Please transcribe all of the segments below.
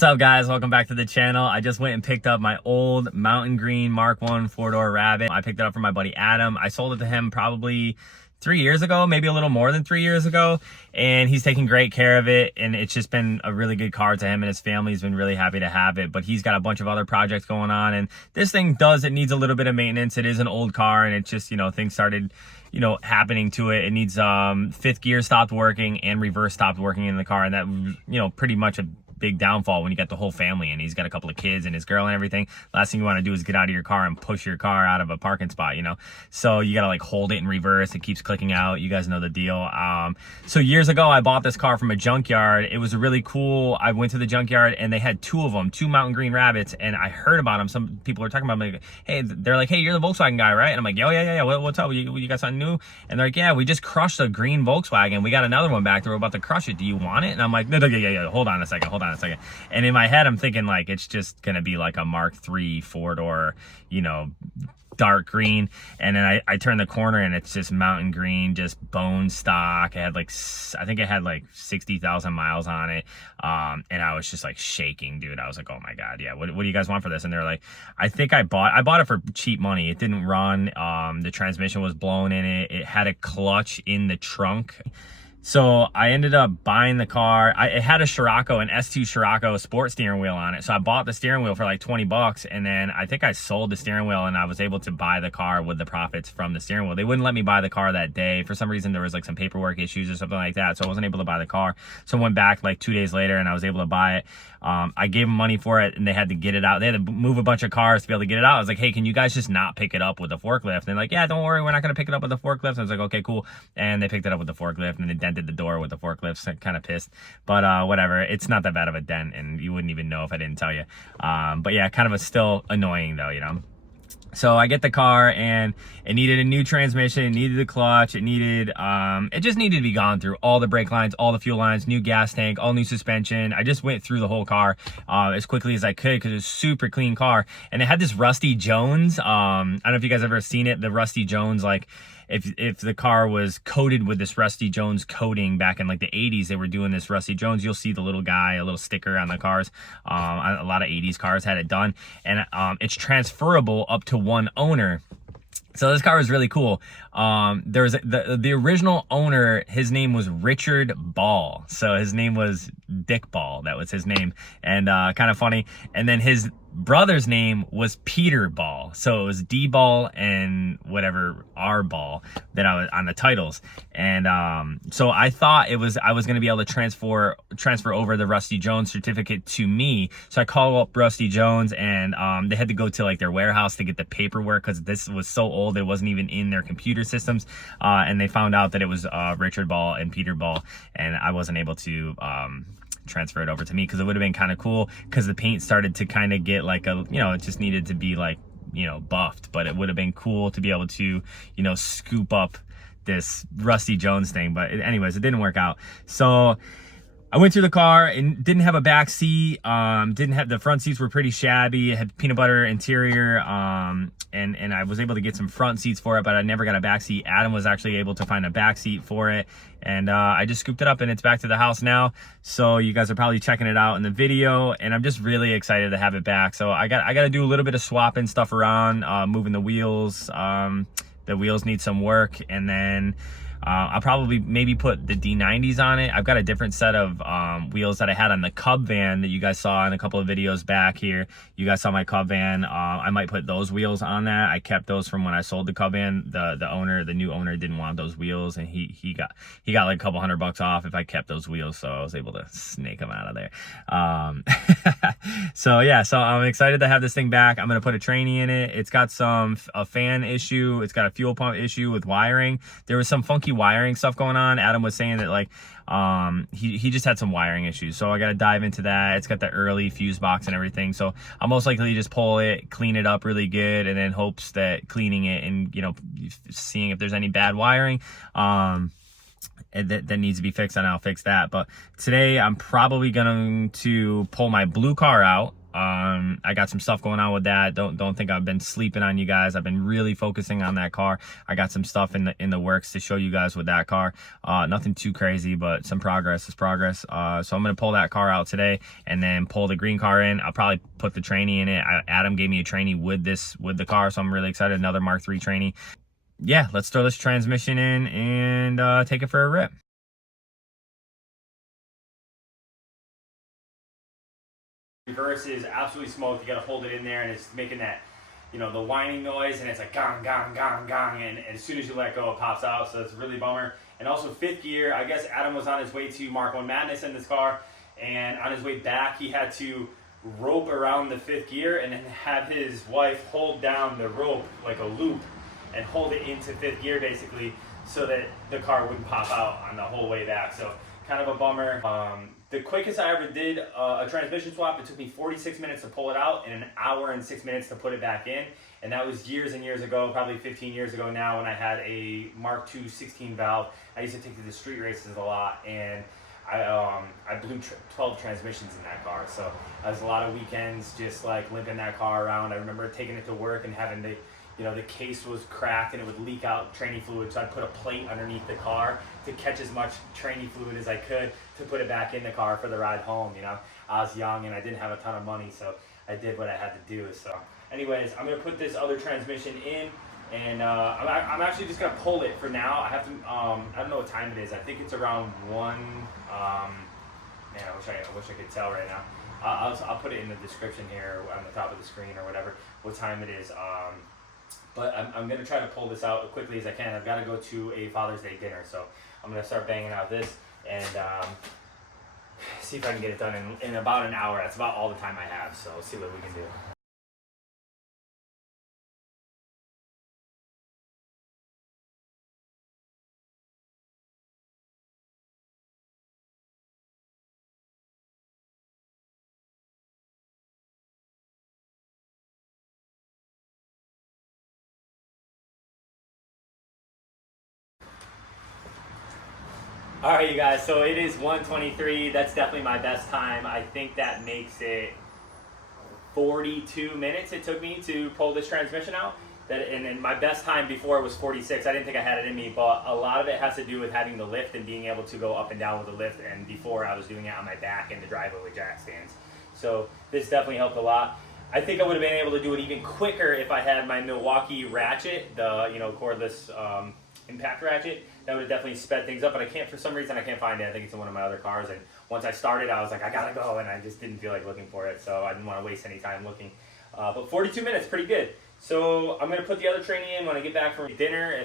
What's up, guys? Welcome back to the channel. I just went and picked up my old Mountain Green Mark 1 four-door Rabbit. I picked it up from my buddy Adam. I sold it to him probably 3 years ago, maybe a little more than 3 years ago, and he's taking great care of it, and it's just been a really good car to him, and his family's been really happy to have it. But he's got a bunch of other projects going on, and this thing it needs a little bit of maintenance. It is an old car, and it's just, things started happening to it. It needs fifth gear stopped working and reverse stopped working in the car, and that pretty much a big downfall when you got the whole family and he's got a couple of kids and his girl and everything. Last thing you want to do is get out of your car and push your car out of a parking spot, so you gotta hold it in reverse. It keeps clicking out. You guys know the deal. So years ago I bought this car from a junkyard. It was really cool. I went to the junkyard and they had two of them, two Mountain Green Rabbits, and I heard about them. Some people were talking about them, they're like, hey, you're the Volkswagen guy, right? And I'm like, yeah. What's up? You got something new? And they're like, yeah, we just crushed a green Volkswagen. We got another one back there. We're about to crush it. Do you want it? And I'm like, no, yeah. Hold on a second. And in my head, I'm thinking it's just going to be like a Mark III four-door, dark green. And then I turn the corner and it's just Mountain Green, just bone stock. I think it had 60,000 miles on it. And I was just shaking, dude. I was like, oh my God. Yeah. What do you guys want for this? And they're like, I think I bought it for cheap money. It didn't run. The transmission was blown in it. It had a clutch in the trunk. So I ended up buying the car. It had a Scirocco, an S2 Scirocco sport steering wheel on it. So I bought the steering wheel for $20, and then I think I sold the steering wheel and I was able to buy the car with the profits from the steering wheel. They wouldn't let me buy the car that day. For some reason, there was some paperwork issues or something like that. So I wasn't able to buy the car. So I went back 2 days later and I was able to buy it. I gave them money for it and they had to get it out. They had to move a bunch of cars to be able to get it out. I was like, hey, can you guys just not pick it up with the forklift? And they're like, yeah, don't worry, we're not going to pick it up with the forklift. So I was like, okay, cool. And they picked it up with the forklift and they dented the door with the forklift. So kind of pissed, but whatever. It's not that bad of a dent and you wouldn't even know if I didn't tell you. But yeah, kind of still annoying though, So I get the car and it needed a new transmission, it needed a clutch, it just needed to be gone through all the brake lines, all the fuel lines, new gas tank, all new suspension. I just went through the whole car as quickly as I could because it was a super clean car. And it had this Rusty Jones. I don't know if you guys ever seen it, the Rusty Jones, if the car was coated with this Rusty Jones coating back in the 80s, they were doing this Rusty Jones. You'll see the little guy, a little sticker on the cars. A lot of 80s cars had it done, and it's transferable up to one owner. So this car is really cool. There's the original owner, his name was Richard Ball. So his name was Dick Ball. That was his name. And kind of funny. And then his brother's name was Peter Ball. So it was D Ball and whatever R Ball that I was on the titles. And so I thought I was going to be able to transfer over the Rusty Jones certificate to me. So I called up Rusty Jones and they had to go to their warehouse to get the paperwork because this was so old it wasn't even in their computer systems. And they found out that it was Richard Ball and Peter Ball, and I wasn't able to transfer it over to me because it would have been kind of cool because the paint started to kind of get it just needed to be buffed, but it would have been cool to be able to scoop up this Rusty Jones thing. But anyways, it didn't work out. So I went through the car and didn't have a back seat. The front seats were pretty shabby. It had peanut butter interior. And I was able to get some front seats for it, but I never got a back seat. Adam was actually able to find a back seat for it. And I just scooped it up and it's back to the house now. So you guys are probably checking it out in the video, and I'm just really excited to have it back. So I got to do a little bit of swapping stuff around, moving the wheels. The wheels need some work, and then I'll probably maybe put the D90s on it. I've got a different set of wheels that I had on the Cub van that you guys saw in a couple of videos back here. You guys saw my Cub van. I might put those wheels on that. I kept those from when I sold the Cub van. The new owner didn't want those wheels, and he got a couple $100 off if I kept those wheels, so I was able to snake them out of there. So yeah, so I'm excited to have this thing back. I'm gonna put a trainee in it. It's got a fan issue. It's got a fuel pump issue with wiring. There was some funky wiring stuff going on. Adam was saying that he just had some wiring issues, so I got to dive into that. It's got the early fuse box and everything, so I'll most likely just pull it, clean it up really good, and then hopes that cleaning it and seeing if there's any bad wiring that needs to be fixed, and I'll fix that. But today I'm probably going to pull my blue car out I got some stuff going on with that. Don't think I've been sleeping on you guys. I've been really focusing on that car. I got some stuff in the works to show you guys with that car. Nothing too crazy, but some progress is progress. So I'm gonna pull that car out today and then pull the green car in. I'll probably put the trainee in it. Adam gave me a trainee with the car, so I'm really excited. Another Mark III trainee. Yeah, let's throw this transmission in and take it for a rip. Reverse is absolutely smoked. You got to hold it in there, and it's making that, the whining noise, and it's like gong, gong, gong, gong, and as soon as you let go, it pops out. So it's really bummer. And also fifth gear, I guess Adam was on his way to Mark 1 Madness in this car, and on his way back, he had to rope around the fifth gear and then have his wife hold down the rope like a loop and hold it into fifth gear basically, so that the car wouldn't pop out on the whole way back. So kind of a bummer. The quickest I ever did a transmission swap, it took me 46 minutes to pull it out and an hour and 6 minutes to put it back in. And that was years and years ago, probably 15 years ago now, when I had a Mark II 16 valve. I used to take to the street races a lot, and I blew 12 transmissions in that car. So I was a lot of weekends just like limping that car around. I remember taking it to work and having the case was cracked and it would leak out trainee fluid, so I'd put a plate underneath the car to catch as much trainee fluid as I could to put it back in the car for the ride home. I was young and I didn't have a ton of money, so I did what I had to do. So anyways, I'm gonna put this other transmission in, and I'm actually just gonna pull it for now. I have to, I don't know what time it is. I think it's around 1. Man, I wish I could tell right now. I'll put it in the description here on the top of the screen or whatever, what time it is. But I'm going to try to pull this out as quickly as I can. I've got to go to a Father's Day dinner, so I'm going to start banging out this and see if I can get it done in about an hour. That's about all the time I have, so we'll see what we can do. All right, you guys, so it is 1:23. That's definitely my best time. I think that makes it 42 minutes it took me to pull this transmission out. And my best time before was 46. I didn't think I had it in me, but a lot of it has to do with having the lift and being able to go up and down with the lift. And before, I was doing it on my back in the driveway with jack stands. So this definitely helped a lot. I think I would have been able to do it even quicker if I had my Milwaukee ratchet, the cordless impact ratchet. That would have definitely sped things up, but for some reason I can't find it. I think it's in one of my other cars, and once I started, I was like, I gotta go, and I just didn't feel like looking for it, so I didn't want to waste any time looking. But 42 minutes, pretty good. So I'm gonna put the other trainee in when I get back from dinner.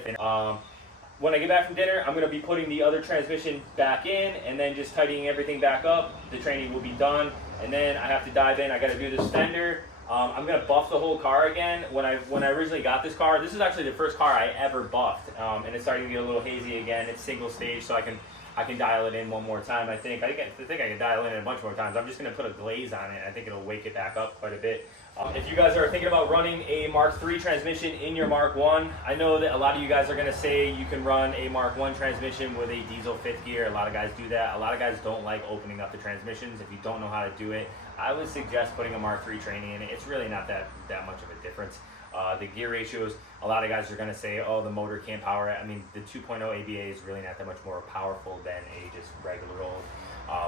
When I get back from dinner, I'm gonna be putting the other transmission back in, and then just tidying everything back up. The trainee will be done, and then I have to dive in. I gotta do this fender. I'm gonna buff the whole car again. When I originally got this car, this is actually the first car I ever buffed, and it's starting to get a little hazy again. It's single stage, so I can dial it in one more time. I think I can dial it in a bunch more times. I'm just gonna put a glaze on it. I think it'll wake it back up quite a bit. If you guys are thinking about running a Mark III transmission in your Mark 1, I know that a lot of you guys are gonna say you can run a Mark 1 transmission with a diesel fifth gear. A lot of guys do that. A lot of guys don't like opening up the transmissions. If you don't know how to do it, I would suggest putting a Mark III trainee in it. It's really not that much of a difference. The gear ratios, a lot of guys are going to say, oh, the motor can't power it. I mean, the 2.0 ABA is really not that much more powerful than a just regular old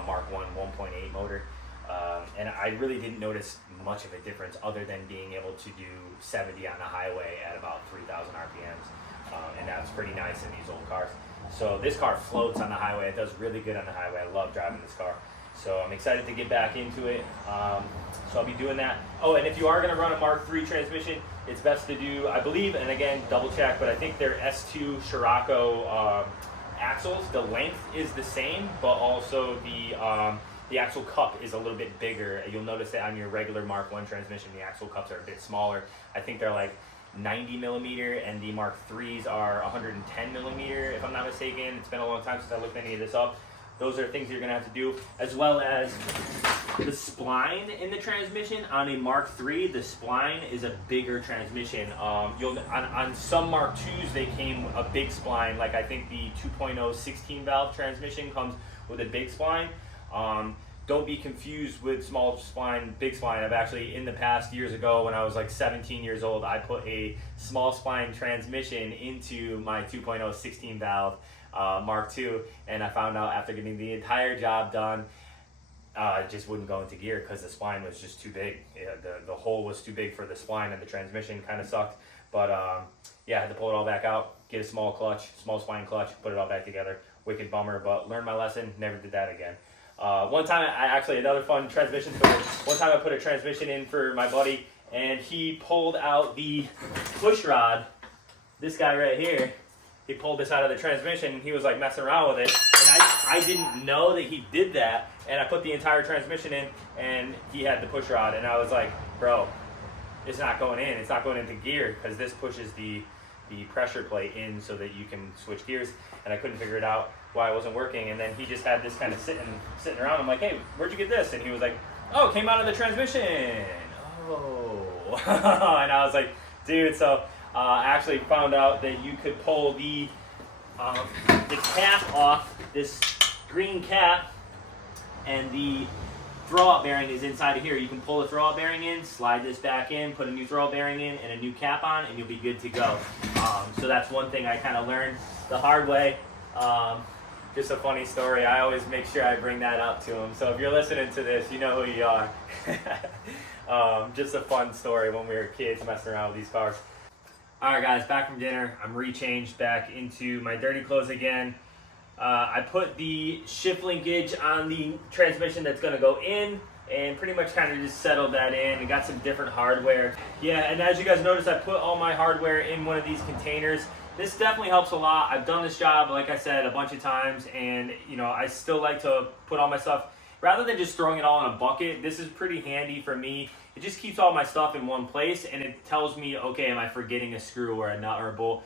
Mark 1 1.8 motor. And I really didn't notice much of a difference other than being able to do 70 on the highway at about 3,000 RPMs. And that's pretty nice in these old cars. So this car floats on the highway. It does really good on the highway. I love driving this car. So I'm excited to get back into it. So I'll be doing that. Oh, and if you are going to run a Mark III transmission, it's best to do, I believe, and again, double check, but I think they're S2 Scirocco axles. The length is the same, but also the axle cup is a little bit bigger. You'll notice that on your regular Mark 1 transmission, the axle cups are a bit smaller. I think they're like 90 millimeter, and the Mark IIIs are 110 millimeter, if I'm not mistaken. It's been a long time since I looked any of this up. Those are things you're going to have to do, as well as the spline in the transmission. On a Mark III, the spline is a bigger transmission. On some Mark IIs, they came a big spline. Like I think the 2.0 16 valve transmission comes with a big spline. don't be confused with small spline, big spline. I've actually, in the past years ago, when I was like 17 years old, I put a small spline transmission into my 2.0 16 valve Mark II, and I found out after getting the entire job done, it just wouldn't go into gear because the spline was just too big. Yeah, the hole was too big for the spline, and the transmission kind of sucked. But yeah, I had to pull it all back out, get a small spline clutch, put it all back together. Wicked bummer, but learned my lesson, never did that again. One time, another fun transmission story. One time I put a transmission in for my buddy, and he pulled out the push rod. This guy right here, he pulled this out of the transmission, and he was like messing around with it. And I didn't know that he did that, and I put the entire transmission in, and he had the push rod, and I was like, bro, it's not going in. It's not going into gear, because this pushes the pressure plate in so that you can switch gears, and I couldn't figure it out why it wasn't working. And then he just had this kind of sitting around. I'm like, hey, where'd you get this? And he was like, oh, it came out of the transmission. Oh. And I was like, dude, so I actually found out that you could pull the cap off, this green cap, and the throwout bearing is inside of here. You can pull the throwout bearing in, slide this back in, put a new throwout bearing in, and a new cap on, and you'll be good to go. So that's one thing I kind of learned the hard way. Just a funny story. I always make sure I bring that up to him. So if you're listening to this, you know who you are. Just a fun story when we were kids messing around with these cars. All right, guys, back from dinner. I'm rechanged back into my dirty clothes again. I put the shift linkage on the transmission that's going to go in, and pretty much kind of just settled that in and got some different hardware. Yeah, and as you guys notice, I put all my hardware in one of these containers. This definitely helps a lot. I've done this job, like I said, a bunch of times, and I still like to put all my stuff, rather than just throwing it all in a bucket. This is pretty handy for me. It just keeps all my stuff in one place, and it tells me, okay, am I forgetting a screw or a nut or a bolt?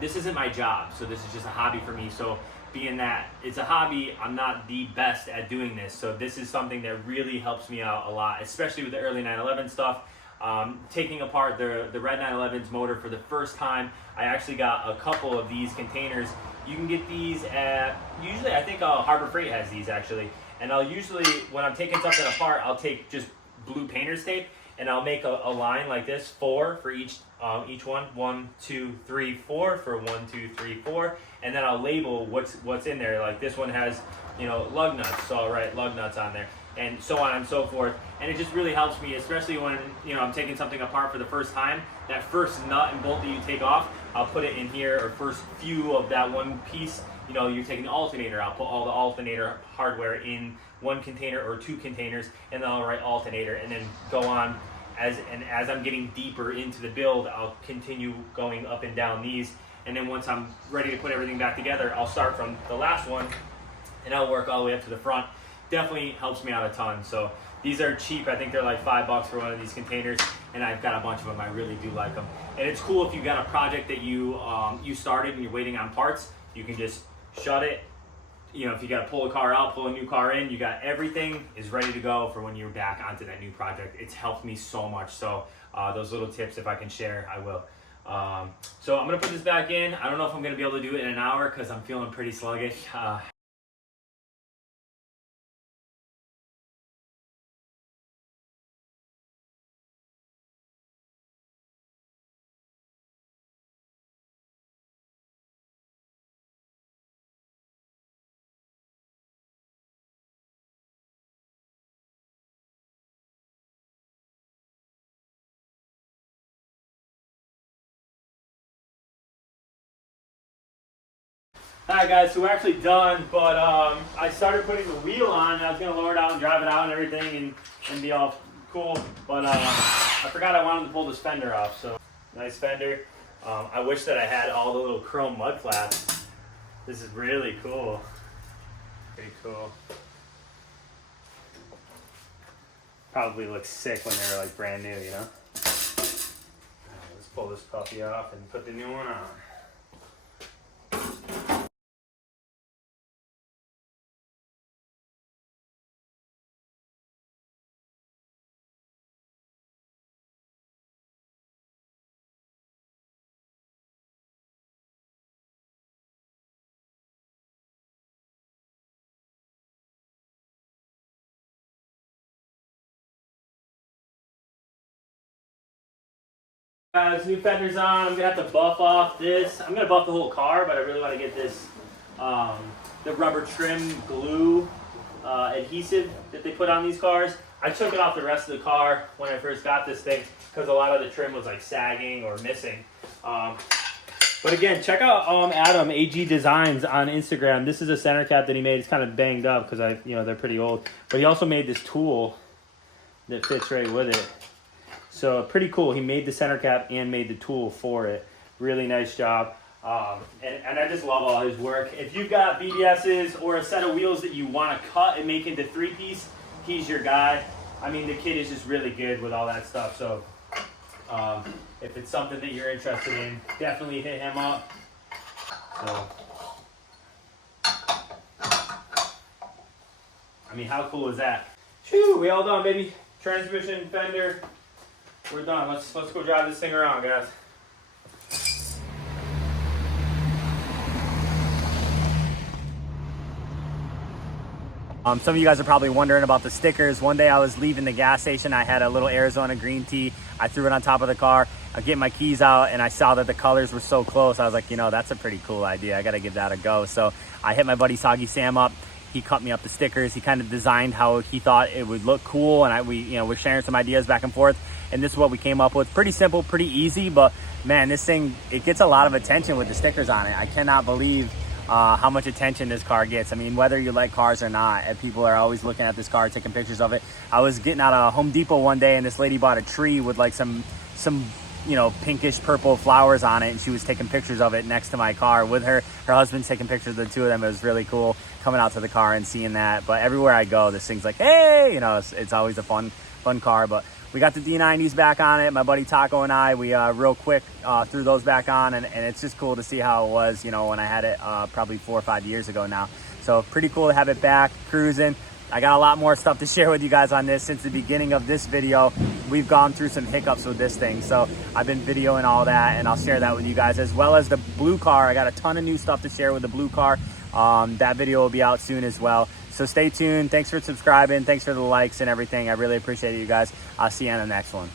This isn't my job, so this is just a hobby for me. So being that it's a hobby, I'm not the best at doing this. So this is something that really helps me out a lot, especially with the early 911 stuff. Taking apart the red 911's motor for the first time, I actually got a couple of these containers. You can get these at, usually I think Harbor Freight has these actually. And I'll usually, when I'm taking something apart, I'll take just blue painter's tape, and I'll make a line like this, 4 for each one, 1, 2, 3, 4 for 1, 2, 3, 4, and then I'll label what's in there. Like this one has, lug nuts, so I'll write lug nuts on there, and so on and so forth. And it just really helps me, especially when I'm taking something apart for the first time. That first nut and bolt that you take off, I'll put it in here, or first few of that one piece. You're taking the alternator, I'll put all the alternator hardware in one container or 2 containers, and then I'll write alternator, and then go on. As I'm getting deeper into the build, I'll continue going up and down these, and then once I'm ready to put everything back together, I'll start from the last one, and I'll work all the way up to the front. Definitely helps me out a ton. So these are cheap. I think they're like $5 for one of these containers, and I've got a bunch of them. I really do like them. And it's cool if you've got a project that you started and you're waiting on parts, you can just shut it. If you got to pull a car out, pull a new car in, you got everything is ready to go for when you're back onto that new project. It's helped me so much. So those little tips, if I can share, I will. So I'm going to put this back in. I don't know if I'm going to be able to do it in an hour because I'm feeling pretty sluggish. Alright guys, so we're actually done, but I started putting the wheel on. I was going to lower it out and drive it out and everything and be all cool, but I forgot I wanted to pull this fender off. So nice fender. I wish that I had all the little chrome mud flaps. This is really cool. Pretty cool. Probably looks sick when they're like brand new, Let's pull this puppy off and put the new one on. Guys, new fenders on. I'm gonna have to buff off this. I'm gonna buff the whole car, but I really want to get this the rubber trim glue adhesive that they put on these cars. I took it off the rest of the car when I first got this thing because a lot of the trim was like sagging or missing. But again, check out Adam AG Designs on Instagram. This is a center cap that he made. It's kind of banged up because they're pretty old. But he also made this tool that fits right with it. So pretty cool. He made the center cap and made the tool for it. Really nice job. And I just love all his work. If you've got BDSs or a set of wheels that you want to cut and make into 3-piece, he's your guy. I mean, the kid is just really good with all that stuff. So if it's something that you're interested in, definitely hit him up. So, I mean, how cool is that? Phew, we all done, baby. Transmission, fender, we're done. Let's go drive this thing around, guys. Some of you guys are probably wondering about the stickers. One day I was leaving the gas station. I had a little Arizona green tea. I threw it on top of the car. I get my keys out and I saw that the colors were so close. I was like, that's a pretty cool idea. I got to give that a go. So I hit my buddy Soggy Sam up. He cut me up the stickers. He kind of designed how he thought it would look cool. And we're sharing some ideas back and forth. And this is what we came up with. Pretty simple, pretty easy. But man, this thing, it gets a lot of attention with the stickers on it. I cannot believe how much attention this car gets. I mean, whether you like cars or not, and people are always looking at this car, taking pictures of it. I was getting out of Home Depot one day and this lady bought a tree with like some pinkish purple flowers on it, and she was taking pictures of it next to my car with her husband's taking pictures of the two of them. It was really cool coming out to the car and seeing that. But everywhere I go, this thing's like, hey, it's always a fun car. But we got the D90s back on it. My buddy Taco and I, we real quick threw those back on, and it's just cool to see how it was, when I had it probably 4 or 5 years ago now. So pretty cool to have it back, cruising. I got a lot more stuff to share with you guys on this. Since the beginning of this video, we've gone through some hiccups with this thing. So I've been videoing all that, and I'll share that with you guys, as well as the blue car. I got a ton of new stuff to share with the blue car. That video will be out soon as well. So stay tuned. Thanks for subscribing. Thanks for the likes and everything. I really appreciate it, you guys. I'll see you on the next one.